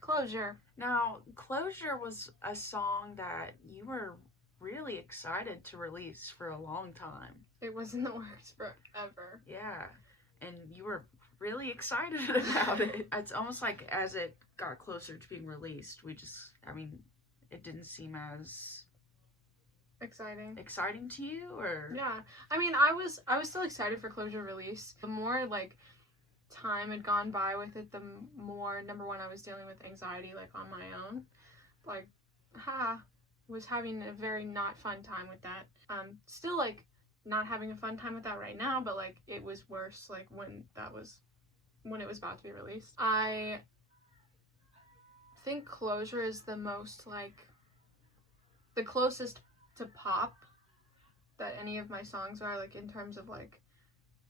Closure. Now, Closure was a song that you were really excited to release for a long time. It was in the works forever. Yeah, and you were really excited about it. It's almost like as it got closer to being released, it didn't seem as exciting to you, or? Yeah, I mean, I was still excited for Closure release. The more like time had gone by with it, the more, number one, I was dealing with anxiety like on my own. Like, was having a very not fun time with that. Still like not having a fun time with that right now, but like it was worse like when it was about to be released. I think Closure is the most like the closest to pop that any of my songs are, like in terms of like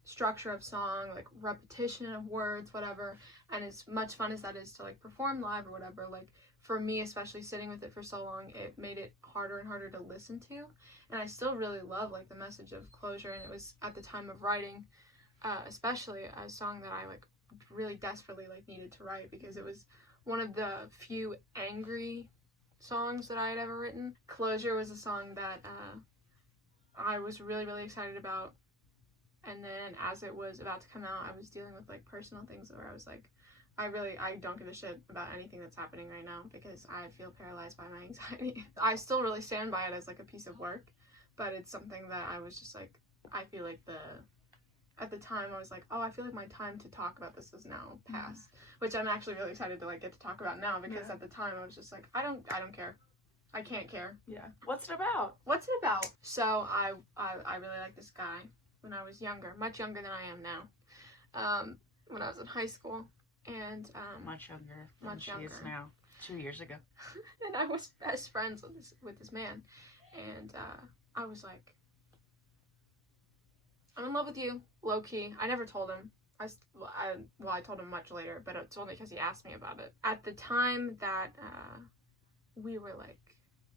structure of song, like repetition of words, whatever. And as much fun as that is to like perform live or whatever, like for me, especially sitting with it for so long, it made it harder and harder to listen to. And I still really love like the message of Closure, and it was at the time of writing especially a song that I like really desperately like needed to write, because it was one of the few angry songs that I had ever written. Closure was a song that I was really, really excited about, and then as it was about to come out, I was dealing with like personal things where I was like, I don't give a shit about anything that's happening right now because I feel paralyzed by my anxiety. I still really stand by it as like a piece of work, but it's something that I was just like, I feel like at the time I was like, oh, I feel like my time to talk about this is now past, which I'm actually really excited to like get to talk about now, because at the time I was just like, I don't care. I can't care. Yeah. What's it about? So I really liked this guy when I was younger, much younger than I am now. When I was in high school, and much younger than she is now. 2 years ago. And I was best friends with this man, and I was like, I'm in love with you, low key. I never told him. I told him much later, but it's only because he asked me about it. At the time that we were like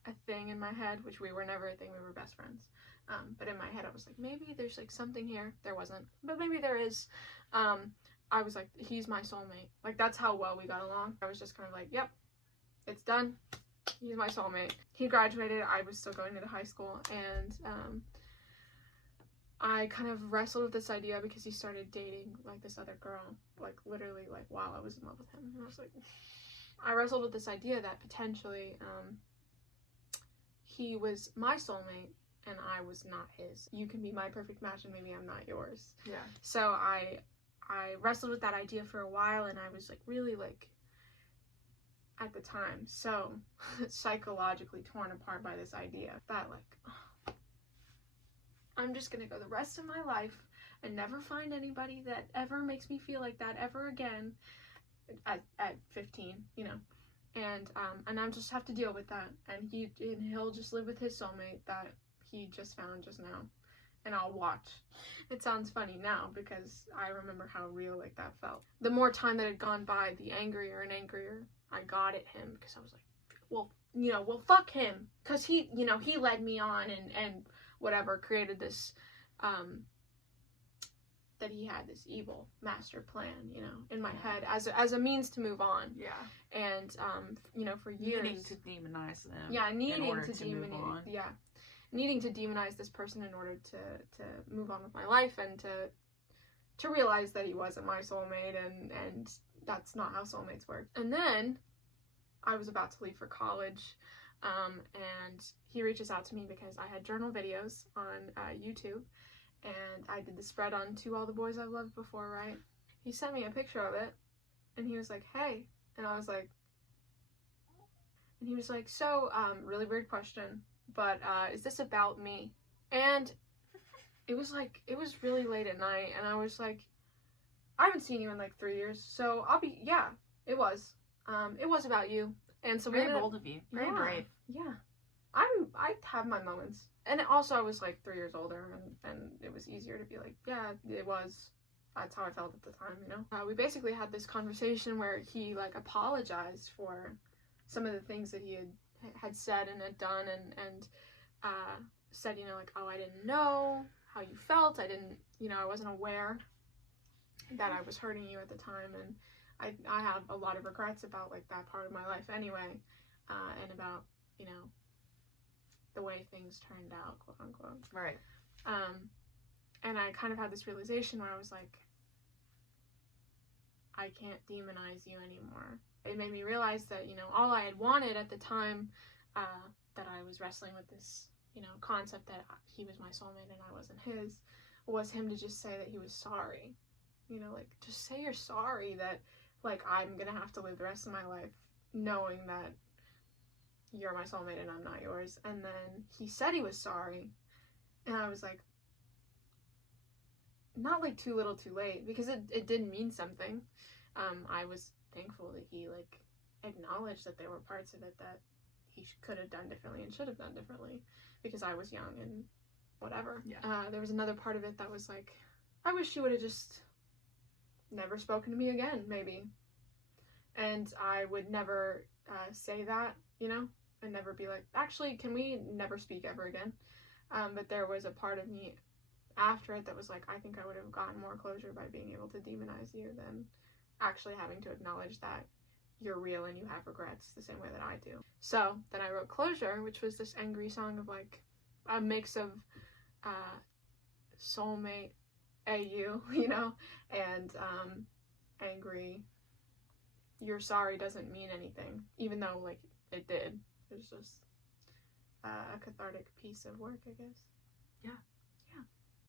a thing in my head, which we were never a thing, we were best friends. But in my head I was like, maybe there's like something here. There wasn't, but maybe there is. I was like, he's my soulmate. Like, that's how well we got along. I was just kind of like, yep, it's done. He's my soulmate. He graduated. I was still going into high school, and I kind of wrestled with this idea because he started dating like this other girl, like literally like while I was in love with him. And I was like, I wrestled with this idea that potentially he was my soulmate and I was not his. You can be my perfect match and maybe I'm not yours. Yeah. So I wrestled with that idea for a while, and I was like really like, at the time, so psychologically torn apart by this idea that like, I'm just gonna go the rest of my life and never find anybody that ever makes me feel like that ever again at 15, you know. And I just have to deal with that, and he'll just live with his soulmate that he just found just now, and I'll watch. It sounds funny now because I remember how real like that felt. The more time that had gone by, the angrier and angrier I got at him, because I was like, well fuck him, because he led me on and whatever, created this that he had this evil master plan, you know, in my head as a means to move on. Yeah. And for years needing to demonize them. Yeah, needing to demonize this person in order to move on with my life, and to realize that he wasn't my soulmate, and that's not how soulmates work. And then I was about to leave for college, and he reaches out to me because I had journal videos on YouTube, and I did the spread on To All the Boys I've Loved Before, right? He sent me a picture of it, and he was like, hey, and I was like, and he was like, so, really weird question, but is this about me? And it was really late at night, and I was like, I haven't seen you in like 3 years, so it was about you. And so very bold of you, very brave. Yeah, I have my moments, and also I was like 3 years older, and it was easier to be like, yeah, it was. That's how I felt at the time, you know. We basically had this conversation where he like apologized for some of the things that he had said and had done, and said, you know, like, oh, I didn't know how you felt. I wasn't aware that I was hurting you at the time, and I have a lot of regrets about like that part of my life anyway, and about, you know, the way things turned out, quote unquote. Right. And I kind of had this realization where I was like, I can't demonize you anymore. It made me realize that, you know, all I had wanted at the time, that I was wrestling with this, you know, concept that he was my soulmate and I wasn't his, was him to just say that he was sorry. You know, like, just say you're sorry that, like, I'm gonna have to live the rest of my life knowing that you're my soulmate and I'm not yours. And then he said he was sorry, and I was like, not like too little too late, because it did mean something. I was thankful that he like acknowledged that there were parts of it that he could have done differently and should have done differently, because I was young and whatever. Yeah. There was another part of it that was like, I wish he would have just never spoken to me again, maybe. And I would never say that, you know, and never be like, actually, can we never speak ever again? But there was a part of me after it that was like, I think I would have gotten more closure by being able to demonize you than actually having to acknowledge that you're real and you have regrets the same way that I do. So then I wrote Closure, which was this angry song of like a mix of Soulmate AU, you know, and angry. You're sorry doesn't mean anything, even though like it did. It was just a cathartic piece of work, I guess. Yeah,